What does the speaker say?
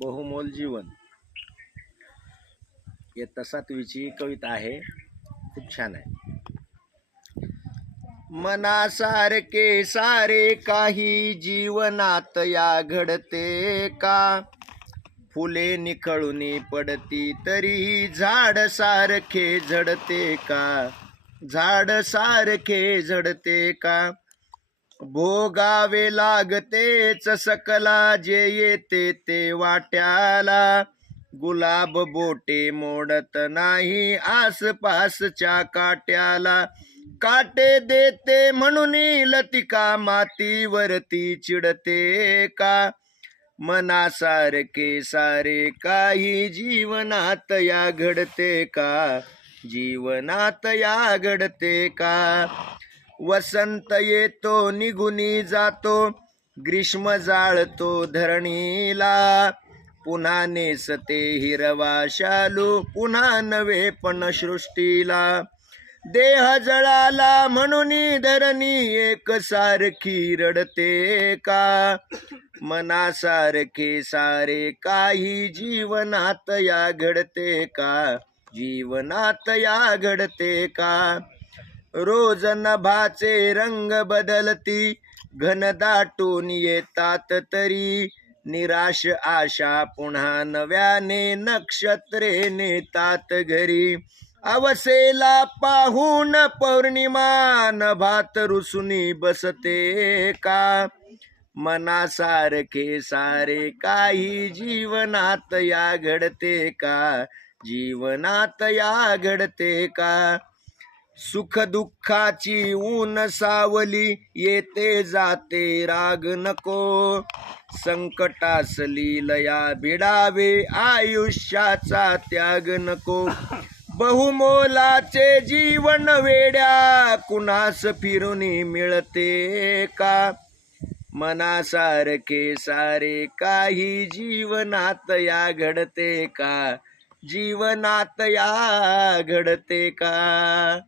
बहुमोल जीवन इयत्ता 7वीची कविता आहे. खूप छान आहे. मनासारखे सारे काही जीवनात या घडते का? फुले निखळून पडती तरीही झाड सारखे झडते का? झाड सारखे झडते का? भोगावे लागतेच सकला जे येते ते वाट्याला. गुलाब बोटे मोडत नाही आसपासच्या काट्याला. काटे देते म्हणून लतिका मातीवरती चिडते का? मनासारखे सारे काही जीवनात या घडते का? जीवनात या घडते का? वसंत येतो निघुनी जातो, ग्रीष्म जाळतो धरणीला. पुन्हा नेसते हिरवा शालू, पुन्हा नवे पण सृष्टीला. देह जळाला म्हणून धरणी एक सारखी रडते का? मनासारखे सारे काही जीवनात या घडते का? जीवनात या घडते का? रोज नभाचे रंग बदलती, घन दाटून येतात तरी. निराश आशा पुन्हा नव्याने नक्षत्रे नेतात घरी. अवसेला पाहून पौर्णिमा नभात रुसुनी बसते का? मनासारखे सारे काही जीवनात या घडते का? जीवनात या घडते का? सुख दुःखाची ऊन सावली, येते जाते राग नको. संकटासली लया भिडावे, आयुष्याचा त्याग नको. बहुमोलाचे जीवन वेड्या, कुणास फिरून मिळते का? मनासारखे सारे काही जीवनात या घडते का? जीवनात या घडते का?